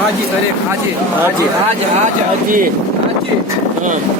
हाजी अरे हाजी हाजी हाजी हाजी हाजी हाजी हाँ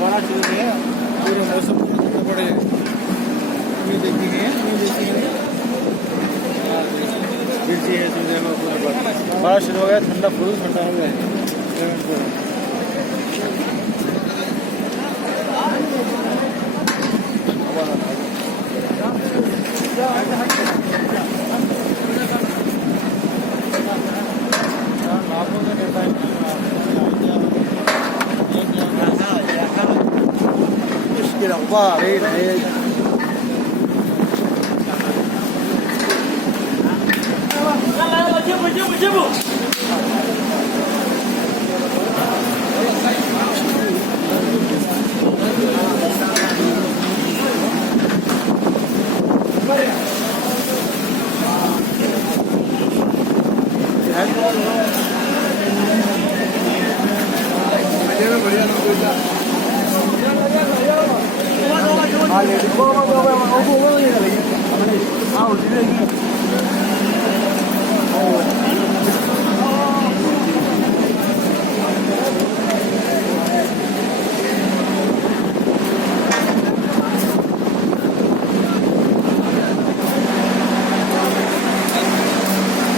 बड़ा चीज है पूरे मौसम में बड़े ये देखेंगे मिर्ची है चीजें में पूरा बड़ा शुरू हो गया ठंडा फुल ठंडा हो गया वाह रे रे हाँ